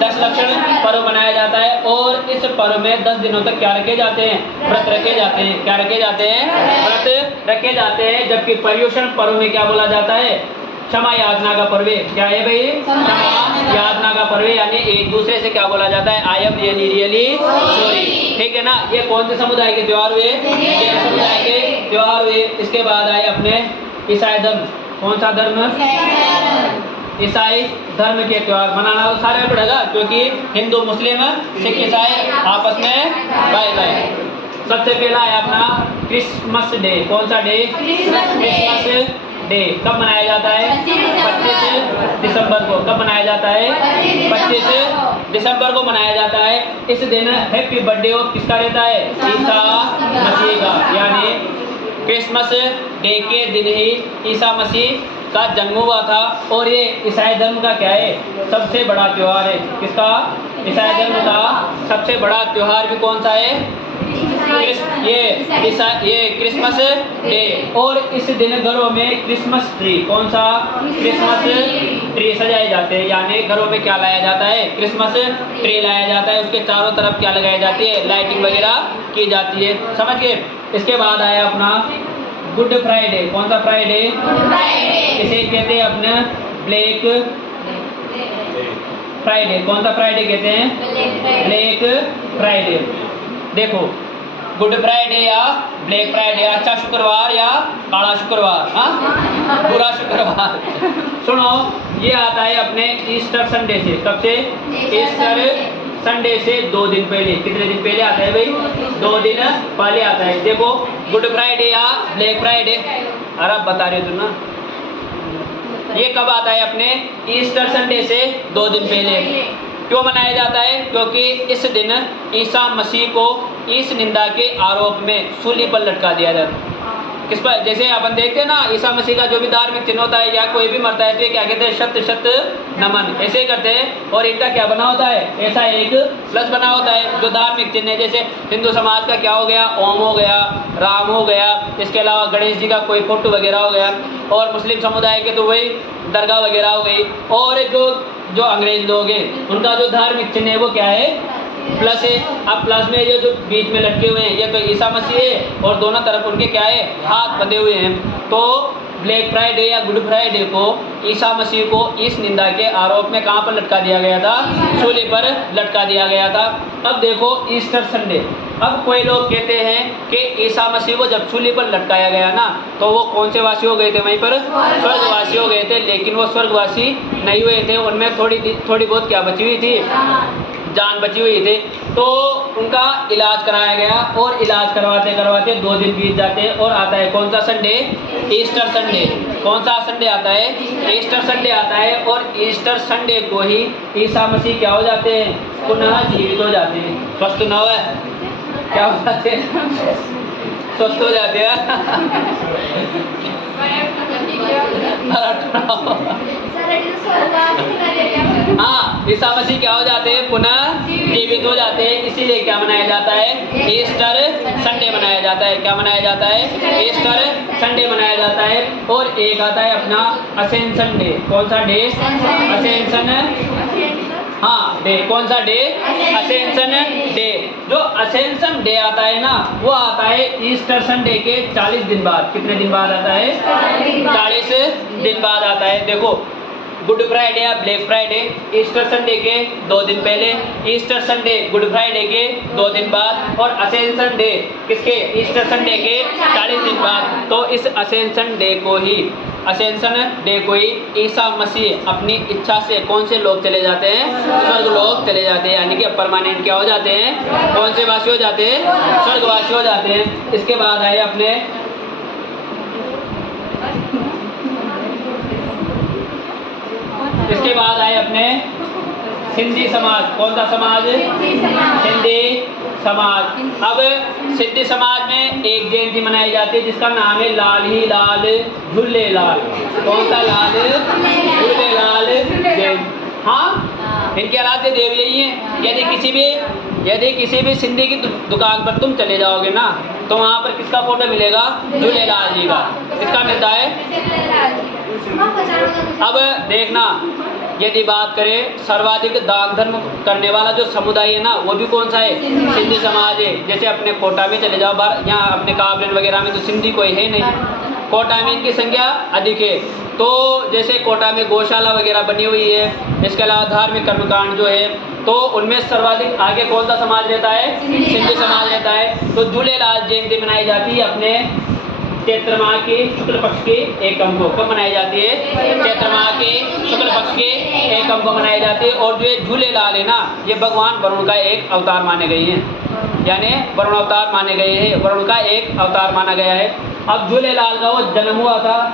10 लक्षण पर्व मनाया जाता है। और इस पर्व में 10 दिनों तक क्या रखे जाते हैं? व्रत रखे जाते हैं। क्या रखे जाते हैं? व्रत रखे जाते हैं। जबकि पर्युषण पर्व में क्या बोला जाता है? क्षमा याचना का पर्व। क्या है भाई? क्षमा याचना का पर्व। यानी एक दूसरे से क्या बोला जाता है? I am really really sorry, ठीक है ना। ये कौन से समुदाय के त्योहार हुए? जैन समुदाय के त्योहार हुए। इसके बाद आए अपने ईसाई धर्म। कौन सा धर्म? ईसाई धर्म के त्योहार मनाना तो सारे पड़ेगा, क्योंकि हिंदू, मुस्लिम, सिख, ईसाई आपस में भाई भाई। सबसे पहला है अपना क्रिसमस डे। कौन सा डे? Christmas day. कब मनाया जाता है? 25 दिसंबर को। कब मनाया जाता है? 25 दिसंबर को मनाया जाता है। इस दिन हैप्पी बर्थडे ऑफ किसका रहता है? ईसा मसीह का। यानी क्रिसमस डे के दिन ही ईसा मसीह का जन्म हुआ था। और ये ईसाई धर्म का क्या है? सबसे बड़ा त्योहार है। किसका? ईसाई धर्म का सबसे बड़ा त्योहार भी कौन सा है? ये क्रिसमस डे। और इस दिन घरों में क्रिसमस ट्री। कौन सा? क्रिसमस ट्री सजाए जाते हैं। यानी घरों में क्या लाया जाता है? क्रिसमस ट्री लाया जाता है। उसके चारों तरफ क्या लगाई जाती है? लाइटिंग वगैरह की जाती है। समझ गए? इसके बाद आया अपना गुड फ्राइडे। कौन सा फ्राइडे? इसे कहते हैं अपने ब्लैक फ्राइडे। कौन सा फ्राइडे कहते हैं? Black Friday. देखो, गुड फ्राइडे या ब्लैक फ्राइडे, अच्छा शुक्रवार या काला शुक्रवार, हाँ, बुरा शुक्रवार। सुनो, ये आता है अपने ईस्टर संडे से। कब से? ईस्टर संडे से 2 दिन पहले। कितने दिन पहले आता है भाई? 2 दिन पहले आता है। देखो, गुड फ्राइडे या ब्लैक फ्राइडे, अरे आप बता रहे हो ना, ये कब आता है? अपने ईस्टर संडे से 2 दिन पहले। क्यों मनाया जाता है? क्योंकि इस दिन ईसा मसीह को ईश निंदा के आरोप में सूली पर लटका दिया जाता है। किस पर? जैसे अपन देखते हैं ना, ईसा मसीह का जो भी धार्मिक चिन्ह होता है या कोई भी मरता है तो ये क्या कहते हैं? शत शत नमन, ऐसे ही करते हैं। और इनका क्या बना होता है? ऐसा एक प्लस बना होता है जो धार्मिक चिन्ह है। जैसे हिंदू समाज का क्या हो गया? ओम हो गया, राम हो गया, इसके अलावा गणेश जी का कोई फोटो वगैरह हो गया। और मुस्लिम समुदाय के तो वही दरगाह वगैरह हो गई। और जो अंग्रेज लोग हैं उनका जो धार्मिक चिन्ह है वो क्या है? प्लस है। अब प्लस में ये जो बीच में लटके हुए हैं ये तो ईसा मसीह है, और दोनों तरफ उनके क्या है? हाथ बंधे हुए हैं। तो ब्लैक फ्राइडे या गुड फ्राइडे को ईसा मसीह को इस निंदा के आरोप में कहाँ पर लटका दिया गया था? सूली पर लटका दिया गया था। अब देखो ईस्टर संडे, अब कोई लोग कहते हैं कि ईसा मसीह को जब सूली पर लटकाया गया ना, तो वो कौन से वासी हो गए थे? वहीं पर स्वर्गवासी हो गए थे। लेकिन वो स्वर्गवासी नहीं हुए थे, उनमें थोड़ी बहुत क्या बची हुई थी? जान बची हुई थी। तो उनका इलाज कराया गया और इलाज करवाते करवाते 2 दिन बीत जाते हैं और आता है कौन सा संडे? Easter Sunday. कौन सा संडे आता है? ईस्टर संडे आता है। और ईस्टर संडे को ही ईसा मसीह क्या हो जाते हैं? पुनः जीवित हो जाते हैं। स्वस्थ न हुआ है, क्या हो जाते हैं? स्वस्थ हो जाते हैं। हाँ, ईसा मसीह क्या हो जाते हैं? पुनः जीवित हो जाते हैं। इसीलिए क्या मनाया जाता है? ईस्टर संडे मनाया जाता है। क्या मनाया जाता है? ईस्टर संडे मनाया जाता है। और एक आता है अपना असेंशन डे। कौन सा डे? असेंशन, हाँ डे। कौन सा डे? Ascension day. जो असेंशन डे आता है ना, वो आता है ईस्टर संडे के 40 दिन बाद। कितने दिन बाद आता है? 40 दिन बाद आता है। देखो, गुड फ्राइडे या ब्लैक फ्राइडे ईस्टर संडे के 2 दिन पहले, ईस्टर संडे गुड फ्राइडे के 2 दिन बाद, और असेंशन डे किसके? ईस्टर संडे के 40 दिन बाद। तो इस असेंशन डे को ही ईसा मसीह अपनी इच्छा से कौन से लोग चले जाते हैं? स्वर्ग लोग चले जाते हैं। यानी कि परमानेंट क्या हो जाते हैं? कौन से वासी हो जाते हैं? स्वर्गवासी हो जाते हैं। इसके बाद आए अपने सिंधी समाज। कौन सा समाज? सिंधी समाज। अब सिंधी समाज में एक जयंती मनाई जाती है जिसका नाम है लाल ही लाल झूलेलाल। कौन सा लाल? झूलेलाल जयंती। हाँ, इनके आराध्य देव यही है। यदि किसी भी सिंधी की दुकान पर तुम चले जाओगे ना, तो वहाँ पर किसका फोटो मिलेगा? झूलेलाल जी का। किसका मिलता है? अब देखना, यदि बात करें सर्वाधिक दान धर्म करने वाला जो समुदाय है ना, वो भी कौन सा है? सिंधी समाज है। जैसे अपने कोटा में चले जाओ, यहाँ अपने काबलिन वगैरह में तो सिंधी कोई है नहीं, कोटा में इनकी संख्या अधिक है। तो जैसे कोटा में गौशाला वगैरह बनी हुई है, इसके अलावा धार्मिक कर्मकांड जो है, तो उनमें सर्वाधिक आगे कौन सा समाज रहता है? सिंधी समाज रहता है। तो झूलेलाल जयंती मनाई जाती है अपने चैत्र माह के शुक्ल पक्ष के एकम को। कब मनाई जाती है? चैत्र माह के शुक्ल पक्ष के एकम को मनाई जाती है। और जो ये झूलेलाल है ना, ये भगवान वरुण का एक अवतार माने गए हैं, यानी वरुण अवतार माने गए हैं, वरुण का एक अवतार माना गया है। अब झूलेलाल का वो जन्म हुआ था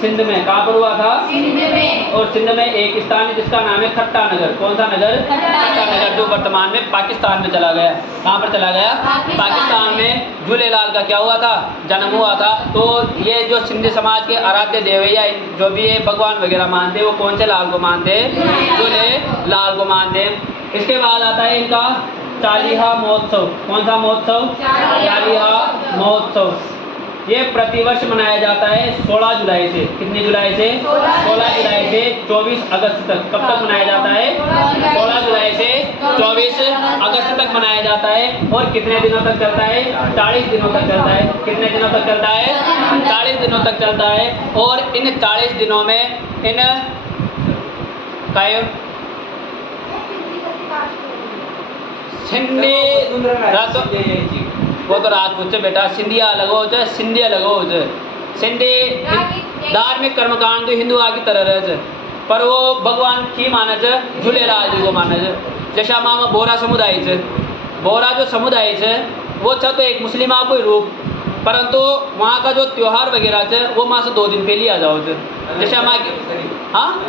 सिंध में। कहाँ पर हुआ था? सिंध में। और सिंध में एक स्थान है जिसका नाम है खट्टा नगर। कौन सा नगर? खट्टा नगर, जो वर्तमान में पाकिस्तान में चला गया। कहाँ पर चला गया? पाकिस्तान में झूलेलाल का क्या हुआ था? जन्म हुआ था। तो ये जो सिंधी समाज के आराध्य देव है, या जो भी ये भगवान वगैरह मानते हैं, वो कौन से लाल को मानते हैं? झूलेलाल को मानते हैं। इसके बाद आता है इनका चालीहा महोत्सव। कौन सा महोत्सव? चालीहा महोत्सव। ये प्रतिवर्ष मनाया जाता है 16 जुलाई से। कितनी जुलाई से? 16 जुलाई से 24 अगस्त तक। कब तक मनाया जाता है? 16 जुलाई से 24 अगस्त तक मनाया जाता है। और कितने दिनों तक चलता है? 40 दिनों तक चलता है। कितने दिनों तक चलता है? 40 दिनों तक चलता है। और इन 40 दिनों में इन सिंधी वो तो राजपूत से बेटा, सिंधिया अलग हो जाए, सिंधी अलग हो जाए। सिंधी धार्मिक कर्मकांड तो हिंदुआ की तरह रहे, पर वो भगवान की माने छे, झूलेलाल जी को माने छे। जैसा मामा बोरा समुदाय छे, बोरा जो समुदाय छे वो छ तो एक मुस्लिमा कोई रूप, परंतु वहाँ का जो त्यौहार वगैरह छे वो माँ से 2 दिन पहले आ जाओ छे। जैसे माँ हाँ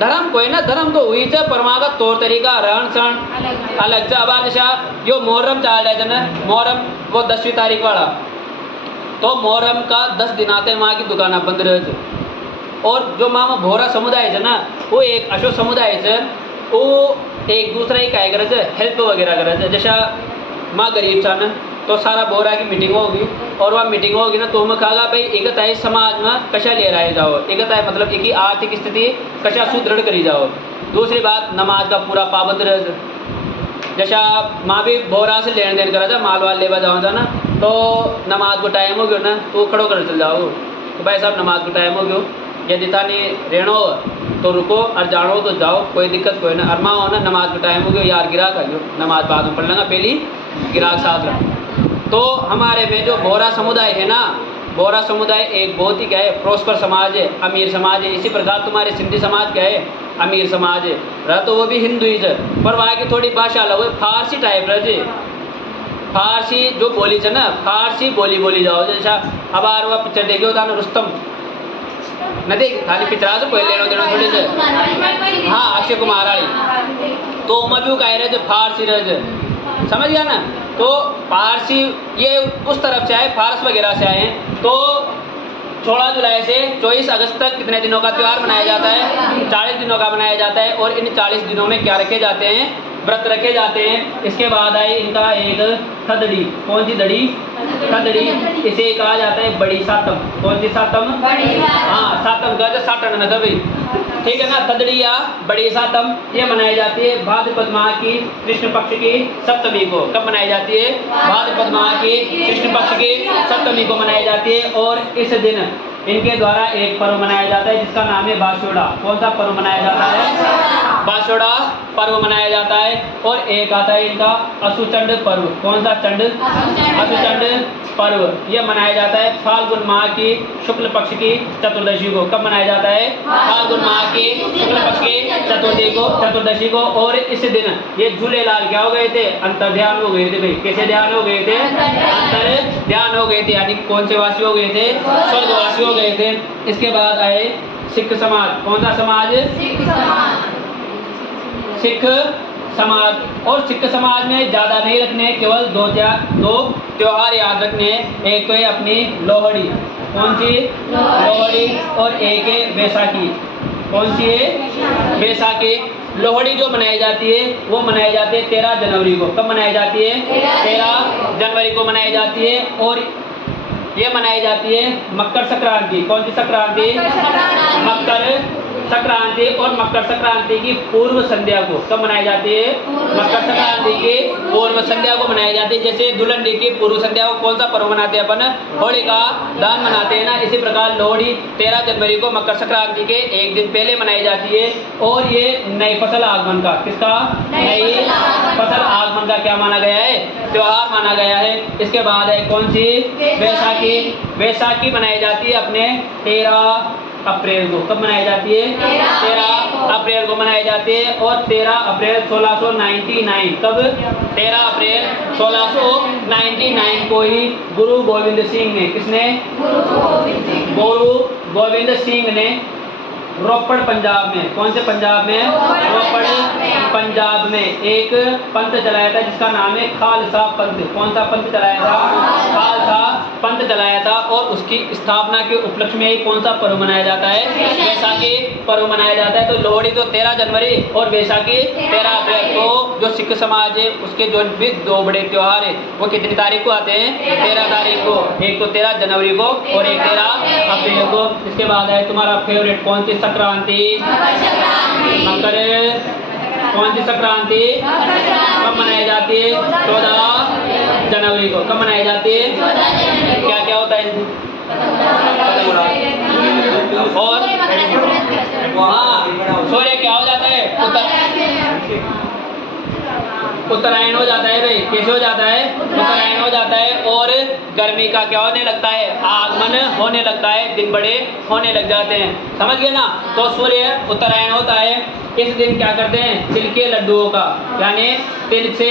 धर्म कोई ना, धर्म तो हुई है, पर वहाँ का तौर तरीका रहन सहन अलग से। अब जैसा जो मोहर्रम चल रहा है ना, मोहर्रम वो 10वीं तारीख वाला, तो मोहर्रम का 10 दिन आते हैं वहाँ की दुकान बंद रहे थे। और जो मामा भोरा समुदाय है ना, वो एक अशोक समुदाय है, वो एक दूसरा ही क्या करे थे, हेल्प वगैरह करे थे। जैसा माँ गरीब था ना, तो सारा बोरा की मीटिंग होगी, और वह मीटिंग होगी ना, तो हमें कहा भाई एक है समाज में कशा ले रहे जाओ, एक है मतलब एक ही आर्थिक स्थिति कशा सुदृढ़ करी जाओ। दूसरी बात, नमाज का पूरा पाबंद रहे। जैसा माँ भी बोरा से लेन देन करा था, माल वाल लेवा जाओ था ना, तो नमाज को टाइम हो गया ना, तो खड़ो कर चल जाओ, तो भाई साहब नमाज को टाइम हो गया, यदि तानी रेणो तो रुको और जानो तो जाओ, कोई दिक्कत कोई ना। अरमा हो ना नमाज का टाइम हो गया यार, गिरा कर नमाज बाद में पढ़ लेंगे, पहली गिराक साथ रहा। तो हमारे में जो बोहरा समुदाय है ना, बोहरा समुदाय एक बहुत ही क्या है, प्रोस्पर समाज है, अमीर समाज है। इसी प्रकार तुम्हारे सिंधी समाज क्या है, अमीर समाज है रहा, तो वो भी हिंदुइज है, पर वहाँ की थोड़ी भाषा अलग है, फारसी टाइप रह जी। फारसी जो बोली है ना, फारसी बोली जाओ। जैसा अब आर वह पिक्चर देखियो था ना, रुस्तम न देख खाली पिक्चर से पहले लेनो देनो थोड़ी से, हाँ अक्षय कुमार वाली, तो मजू का रहे जो फारसी रहे, समझ गया ना। तो फारसी ये उस तरफ से आए, फारस वगैरह से आए हैं। तो 16 जुलाई से 24 अगस्त तक कितने दिनों का त्यौहार मनाया जाता है, 40 दिनों का मनाया जाता है। और इन 40 दिनों में क्या रखे जाते हैं, व्रत रखे जाते हैं। इसके बाद आई इनका एक थदड़ी, कौन सी दड़ी, थदड़ी, इसे कहा जाता है बड़ी सातम। कौन सी सातम, हाँ सातम का जो साटन न भाई, ठीक है ना। थदड़ी या बड़ी सातम ये मनाई जाती है भाद्रपद माह की कृष्ण पक्ष की सप्तमी को। कब मनाई जाती है, भाद्रपद माह की कृष्ण पक्ष की सप्तमी को मनाई जाती है। और इस दिन इनके द्वारा एक पर्व मनाया जाता है जिसका नाम है बासोड़ा। कौन सा पर्व मनाया जाता है, बासोड़ा पर्व मनाया जाता है। और एक आता है इनका असुचंड पर्व। कौन सा चंड, असुचंड पर्व, यह मनाया जाता है फाल्गुन माह की शुक्ल पक्ष की चतुर्दशी को। कब मनाया जाता है, फाल्गुन माह की शुक्ल पक्ष की चतुर्दशी को। और इस दिन ये झूलेलाल क्या हो गए थे, अंतर ध्यान हो गए थे भाई। कैसे ध्यान हो गए थे, अंतर ध्यान हो गए थे, यानी कौन से वासी हो गए थे, स्वर्गवासी हो गए थे। इसके बाद आए सिख समाज। कौन सा समाज, सिख समाज। और सिख समाज में ज़्यादा नहीं रखने, केवल दो त्योहार याद रखने। एक तो है अपनी लोहड़ी, कौन सी, लोहड़ी, और एक है बैसाखी। कौन सी है, बैसाखी। लोहड़ी जो मनाई जाती है वो मनाई जाती है 13 जनवरी को। कब मनाई जाती है, 13 जनवरी को मनाई जाती है। और ये मनाई जाती है मकर संक्रांति। कौन सी संक्रांति, मकर संक्रांति। और मकर संक्रांति की पूर्व संध्या को कब मनाई जाती है, मकर संक्रांति की पूर्व संध्या को मनाई जाती है। जैसे दुल्हन की पूर्व संध्या को कौन सा पर्व मनाते हैं अपन, होली का दान मनाते हैं ना, इसी प्रकार लोहड़ी 13 जनवरी को मकर संक्रांति के एक दिन पहले मनाई जाती है। और ये नई फसल आगमन का, किसका, नई फसल आगमन का क्या माना गया है, त्योहार माना गया है। इसके बाद है कौन सी, बैसाखी। बैसाखी मनाई जाती है अपने 13 अप्रैल को। कब मनाई जाती है, 13 अप्रैल को मनाई जाती है। और 13 अप्रैल 1699, कब, 13 अप्रैल 1699 को ही गुरु गोविंद सिंह ने, किसने, गुरु गोविंद सिंह ने रोपड़ पंजाब में, कौन से पंजाब में, रोपड़ पंजाब में एक पंथ चलाया था जिसका नाम है खालसा पंथ। कौन सा पंथ चलाया था, खालसा पंथ चलाया था। और उसकी स्थापना के उपलक्ष्य में ही कौन सा पर्व मनाया जाता है, बैसाखी पर्व मनाया जाता है। तो लोहड़ी तो 13 जनवरी और बैसाखी 13 अप्रैल को। जो सिख समाज है उसके जो भी दो बड़े त्योहार है वो कितनी तारीख को आते हैं, 13 तारीख को। एक तो 13 जनवरी को और एक 13 अप्रैल को। इसके बाद है तुम्हारा फेवरेट कौन सी संक्रांति, मकर। कौन सी संक्रांति, कब मनाई जाती है, 14 जनवरी को। कब मनाई जाती है, क्या क्या होता है, और हाँ सूर्य क्या हो जाता है, उत्तरायण हो जाता है भाई। कैसे हो जाता है, उत्तरायण हो जाता है। और गर्मी का क्या होने लगता है, आगमन होने लगता है, दिन बड़े होने लग जाते हैं, समझ गए ना। तो सूर्य उत्तरायण होता है। इस दिन क्या करते हैं, तिल के लड्डुओं का, यानी तिल से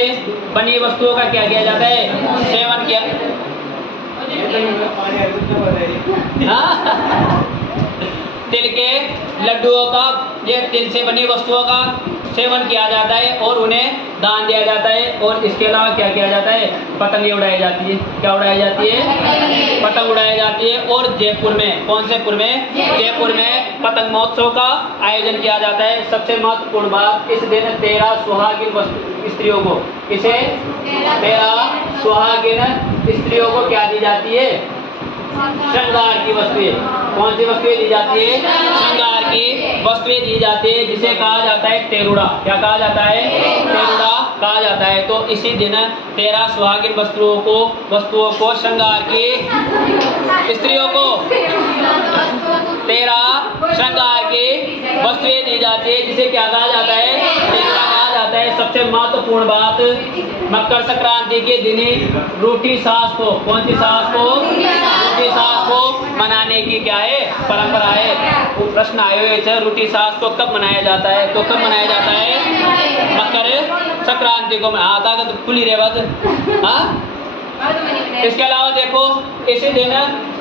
बनी वस्तुओं का क्या किया जाता है, सेवन किया। तिल के लड्डुओं का, ये तिल से बनी वस्तुओं का सेवन किया जाता है और उन्हें दान दिया जाता है। और इसके अलावा क्या किया जाता है, पतंगें उड़ाई जाती है। क्या उड़ाई जाती है, पतंग उड़ाई जाती है। और जयपुर में, कौन से पुर में, जयपुर में पतंग महोत्सव का आयोजन किया जाता है। सबसे महत्वपूर्ण बात, इस दिन 13 सुहागिन स्त्रियों को, इसे 13 सुहागिन स्त्रियों को क्या दी जाती है, श्रृंगार की वस्तुएं। कौन सी वस्तुएं दी जाती है, श्रृंगार की वस्तुएं दी जाती है, जिसे कहा जाता है तेरुड़ा। क्या कहा जाता है, तेरुड़ा कहा जाता है। तो इसी दिन 13 सुहागिन वस्तुओं को श्रृंगार की स्त्रियों को 13 वस्तुएं दी जाती है जिसे क्या कहा जाता है, तीसरा कहा जाता है। सबसे महत्वपूर्ण बात, मकर संक्रांति के दिन रूठी सास को, कौन सी सास को, रूठी सास को मनाने की क्या है, परंपरा है। वो प्रश्न आए हुए थे, रूठी सास को कब मनाया जाता है, तो कब मनाया जाता है, मकर संक्रांति को। आता तो खुली रेवत। हाँ, इसके अलावा देखो इसी दिन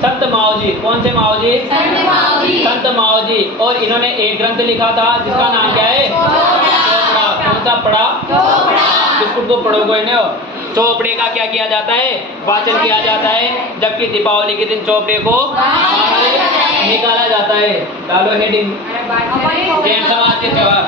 संत माओजी, कौन से माओजी, संत माओजी, और इन्होंने एक ग्रंथ लिखा था जिसका नाम क्या है, चोपड़ा। कौन सा पढ़ा, बिस्कुट को पढ़ो कोई नहीं। चोपड़े का क्या किया जाता है, वाचन किया जाता है, जबकि दीपावली के दिन चोपड़े को निकाला जाता है। डालो हेडिंग, जैन समाज के त्योहार।